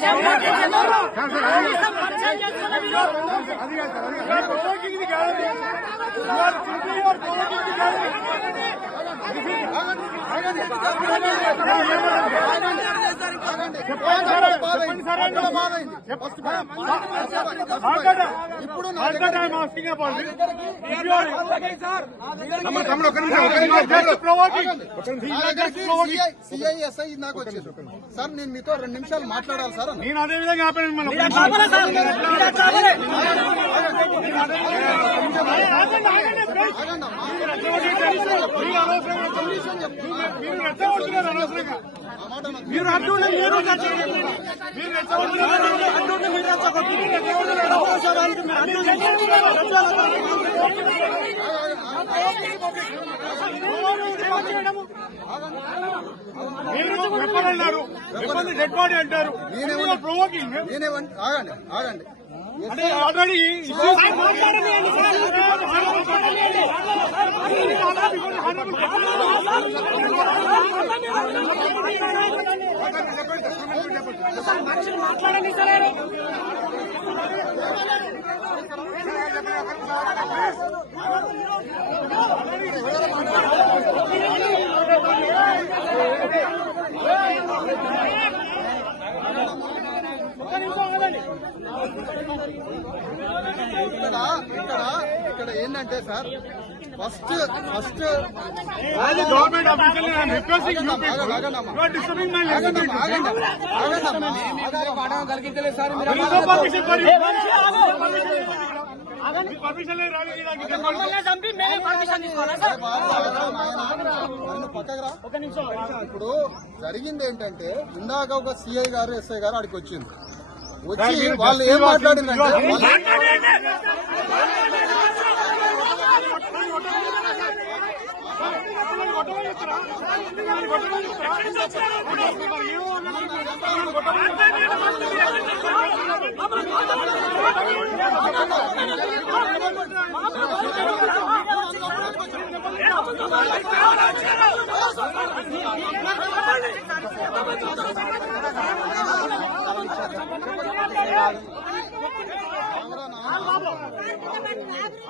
పరిచయం చేస్తున్నారు. కనీసం పరిచయం చేస్తున్నారు మీరు. ఇప్పుడు సిఐఎస్ఐ నాకు వచ్చింది సార్. నేను మీతో రెండు నిమిషాలు మాట్లాడాలి సార్ నేను అదే విధంగా ఆపాను మిమ్మల్ని. మీరు అట్లా ఆపలే సార్. మీరు అట్లా ఆపలే. ఆగండి అమ్మా. మీరు అనవసరంగా సొల్యూషన్ చెప్తున్నా. మీరు రెచ్చగొడుతున్నారు అనవసరంగా. మీరు ఉన్నది మీరు రెచ్చగొడుతున్నారు. మీరు రెచ్చగొడుతున్నారు. హద్దు ఉన్నది మీరు రెచ్చగొడుతున్నారు. మీరు వెప్పన్ అన్నారు వెప్పన్ డెడ్ బాడీ అంటారు ప్రొవోకింగ్ ఆగండి ఆగండి ఆల్రెడీ మాట్లాడండి సార్ ఇక్కడ ఇక్కడ ఇక్కడ ఏంటంటే సార్ ఫస్ట్ ఫస్ట్ లేదు, చంపి మేమే పర్మిషన్ తీసుకోవాలా రా. ఇప్పుడు జరిగింది ఏంటంటే ఇందాక ఒక సిఐ గారు ఎస్ఐ గారు అడిగి వచ్చింది వచ్చి వాళ్ళు ఏం మాట్లాడిందంటే you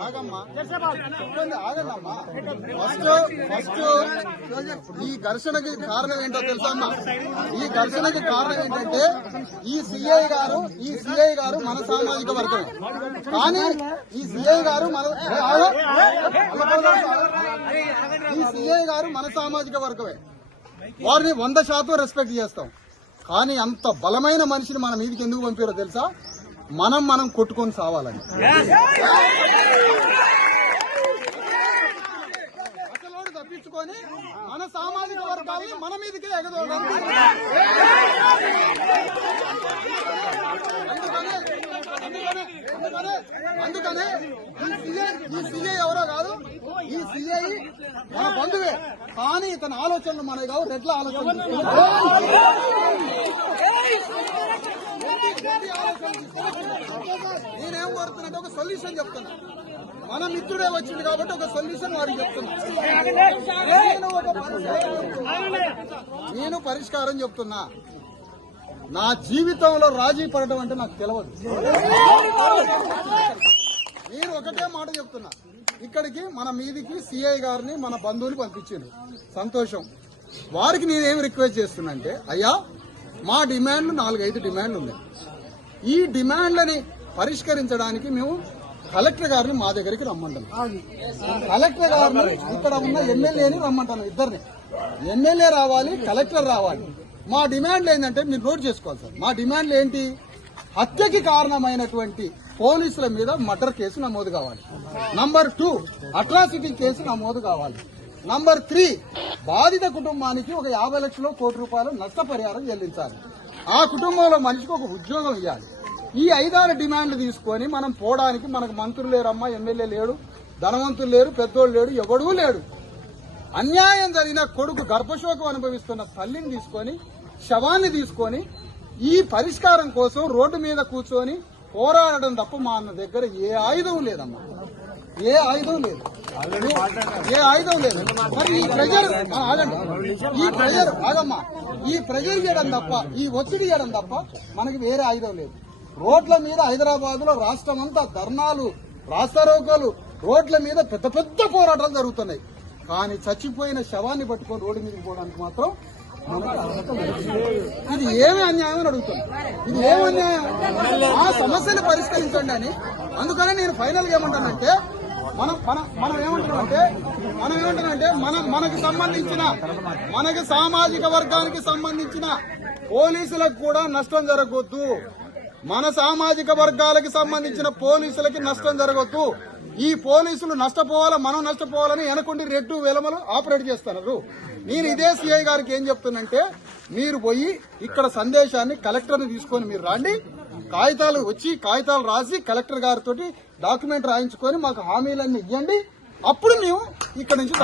ఆగమ్మా. ఫస్ట్ ఫస్ట్ ఈ ఘర్షణకి కారణం ఏంటో తెలుసమ్మా ఈ ఘర్షణకి కారణం ఏంటంటే ఈ సిఐ గారు ఈ సిఐ గారు మన సామాజిక వర్గం. కానీ ఈ సిఐ గారు మన ఈ సిఐ గారు మన సామాజిక వర్గమే. వారిని వంద శాతం రెస్పెక్ట్ చేస్తాం. కానీ అంత బలమైన మనిషిని మన మీదకి ఎందుకు పంపారో తెలుసా? మనం మనం కొట్టుకొని సావాలని. అసలోడు తప్పించుకొని మన సామాజిక వర్గాన్ని మన మీదకే అందుకనే అందుకనే ఈ సిఐ ఈ సిఐ ఎవరో కాదు ఈ సిఐ మన బంధువే. కానీ ఇతని ఆలోచనలు మనవి కావు రెడ్ల ఆలోచనలు. నేనేం కోరుతున్నట్టు ఒక సొల్యూషన్ చెప్తున్నా. మన మిత్రుడే వచ్చింది కాబట్టి ఒక సొల్యూషన్ వారికి చెప్తున్నా. నేను పరిష్కారం- చెప్తున్నా. నా జీవితంలో రాజీ పడటం అంటే నాకు తెలియదు నేను ఒకటే మాట చెప్తున్నా. ఇక్కడికి మన మీదికి సిఐ గారిని మన బంధువుని పంపించారు సంతోషం. వారికి నేనేం రిక్వెస్ట్ చేస్తున్నా అంటే అయ్యా మా డిమాండ్లు నాలుగైదు డిమాండ్లు ఉన్నాయి ఈ డిమాండ్లని పరిష్కరించడానికి మేము కలెక్టర్ గారిని మా దగ్గరికి రమ్మంటాం కలెక్టర్ గారిని ఇక్కడ ఉన్న ఎమ్మెల్యేని రమ్మంటాను ఇద్దరిని. ఎమ్మెల్యే రావాలి కలెక్టర్ రావాలి. మా డిమాండ్లు ఏంటంటే మీరు నోట్ చేసుకోవాలి సార్. మా డిమాండ్లు ఏంటి? హత్యకి కారణమైనటువంటి పోలీసుల మీద మర్డర్ కేసు నమోదు కావాలి. నంబర్ టూ అట్రాసిటీ కేసు నమోదు కావాలి. నంబర్ త్రీ బాధిత కుటుంబానికి ఒక యాభై లక్షల కోటి రూపాయలు నష్టపరిహారం చెల్లించాలి. ఆ కుటుంబంలో మనిషికి ఒక ఉద్యోగం ఇవ్వాలి ఈ ఐదారు డిమాండ్లు తీసుకొని మనం పోవడానికి మనకు మంత్రులు లేరమ్మా ఎమ్మెల్యే లేడు ధనవంతులు లేరు పెద్దోళ్ళు లేడు ఎవడూ లేడు. అన్యాయం జరిగిన కొడుకు గర్భశోకం అనుభవిస్తున్న తల్లిని తీసుకొని శవాన్ని తీసుకొని ఈ పరిష్కారం కోసం రోడ్డు మీద కూర్చొని పోరాడడం తప్ప మా అన్న దగ్గర ఏ ఆయుధం లేదమ్మా. ఏ ఆయుధం లేదు. ఏ ఆయుధం లేదు. మరి ఈ ప్రెజర్ ఆగండి. ఈ ప్రెజర్ ఆగమ్మా. ఈ ప్రెజర్ చేయడం తప్ప ఈ ఒత్తిడి చేయడం తప్ప మనకి వేరే ఆయుధం లేదు. రోడ్ల మీద హైదరాబాద్లో రాష్ట్రం అంతా ధర్నాలు రాస్తారోకోలు రోడ్ల మీద పెద్ద పెద్ద పోరాటాలు జరుగుతున్నాయి. కానీ చచ్చిపోయిన శవాన్ని పట్టుకొని రోడ్డు మీదకి పోవడానికి మాత్రం. ఇది ఏమి అన్యాయం అని అడుగుతుంది ఇది ఏమి అన్యాయం? ఆ సమస్యను పరిష్కరించండి అని. అందుకనే నేను ఫైనల్గా ఏమంటానంటే మనం మనం మనం ఏమంటున్నామంటే మనం ఏమంటున్నామంటే మన మనకు సంబంధించిన మనకి సామాజిక వర్గానికి సంబంధించిన పోలీసులకు కూడా నష్టం జరగొద్దు. మన సామాజిక వర్గాలకు సంబంధించిన పోలీసులకి నష్టం జరగొద్దు. ఈ పోలీసులు నష్టపోవాలా మనం నష్టపోవాలని వెనకుండి రెడ్డు వెలమలు ఆపరేట్ చేస్తున్నారు. నేను ఇదే సిఐ గారికి ఏం చెప్తున్నంటే మీరు పోయి ఇక్కడ సందేశాన్ని కలెక్టర్ని తీసుకొని మీరు రండి. కాగితాలు వచ్చి కాగితాలు రాసి కలెక్టర్ గారితో డాక్యుమెంట్ రాయించుకొని మాకు హామీలన్నీ ఇవ్వండి అప్పుడు మేము ఇక్కడ నుంచి